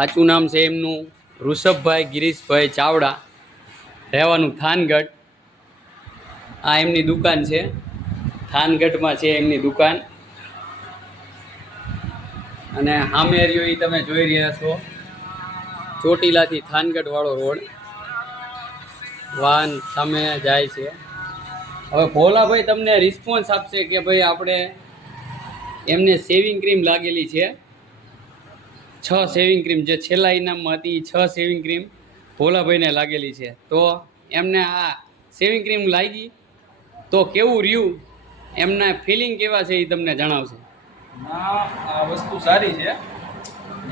સાચું નામ છે એમનું ઋષભભાઈ ગિરીશભાઈ ચાવડા, રહેવાનું થાનગઢ। આ એમની દુકાન છે, થાનગઢમાં છે એમની દુકાન। અને સામે રહ્યો એ તમે જોઈ રહ્યા છો ચોટીલાથી થાનગઢ વાળો રોડ, વાહન સામે જાય છે। હવે ભોલાભાઈ તમને રિસ્પોન્સ આપશે કે ભાઈ આપણે એમને સેવિંગ ક્રીમ લાગેલી છે, 6 સેવિંગ ક્રીમ જે છેલ્લા ઇનામમાં હતી, 6 સેવિંગ ક્રીમ ભોલાભાઈને લાગેલી છે। તો એમને આ સેવિંગ ક્રીમ લાગી તો કેવું રહ્યું, એમના ફિલિંગ કેવા છે એ તમને જણાવશે। ના, આ વસ્તુ સારી છે।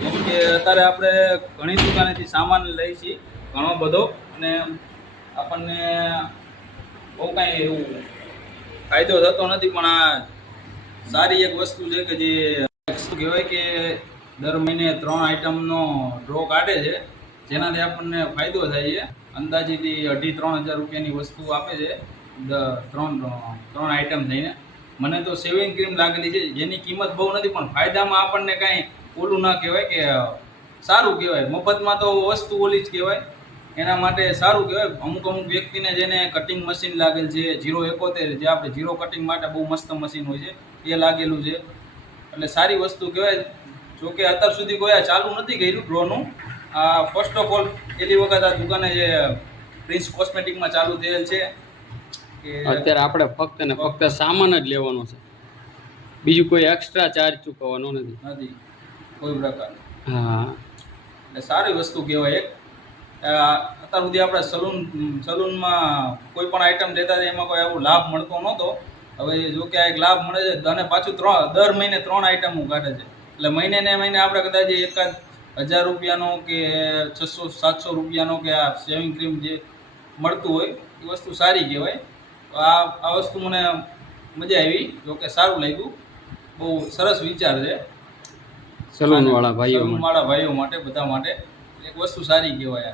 જેમ કે અત્યારે આપણે ઘણી દુકાનેથી સામાન લઈ છીએ ઘણો બધો, અને આપણને બહુ કાંઈ એવું ફાયદો થતો નથી, પણ આ સારી એક વસ્તુ છે કે જે શું કહેવાય કે દર મહિને 3 આઇટમનો ડ્રો કાઢે છે, જેનાથી આપણને ફાયદો થાય છે। અંદાજેથી 2,500-3,000 રૂપિયાની વસ્તુ આપે છે, ત્રણ આઇટમ થઈને। મને તો સેવિંગ ક્રીમ લાગેલી છે જેની કિંમત બહુ નથી, પણ ફાયદામાં આપણને કાંઈ ઓલું ના કહેવાય કે સારું કહેવાય। મફતમાં તો વસ્તુ ઓલી જ કહેવાય, એના માટે સારું કહેવાય। અમુક વ્યક્તિને જેને કટિંગ મશીન લાગેલ છે 071, જે આપણે જીરો કટિંગ માટે બહુ મસ્ત મશીન હોય છે, એ લાગેલું છે, એટલે સારી વસ્તુ કહેવાય। જોકે અત્યાર સુધી કોઈ આ ચાલુ નથી કર્યું ડ્રોનું। આ ફર્સ્ટ ઓફ ઓલ પહેલી વખત આ દુકાને જે પ્રિન્સ કોસ્મેટિકમાં ચાલુ થયેલ છે કે અત્યારે આપણે ફક્ત ને ફક્ત સામાન જ લેવાનો છે, બીજું કોઈ એક્સ્ટ્રા ચાર્જ ચૂકવવાનો નથી કોઈ પ્રકાર। હા, એટલે સારી વસ્તુ કહેવાય। એક અત્યાર સુધી આપણે સલૂનમાં કોઈ પણ આઈટમ લેતા હતા એમાં કોઈ આવો લાભ મળતો નહોતો। હવે જો કે આ એક લાભ મળે છે, અને પાછું દર મહિને 3 આઈટમો કાઢે છે, એટલે મહિને ને મહિને આપણે કદાચ 1,000 રૂપિયાનો કે 600-700 રૂપિયાનો કે આ સેવિંગ ક્રીમ જે મળતું હોય એ વસ્તુ સારી કહેવાય। આ વસ્તુ મને મજા આવી, જોકે સારું લાગ્યું, બહુ સરસ વિચાર છે સલૂનવાળા ભાઈઓ સલૂનવાળા ભાઈઓ માટે, બધા માટે એક વસ્તુ સારી કહેવાય।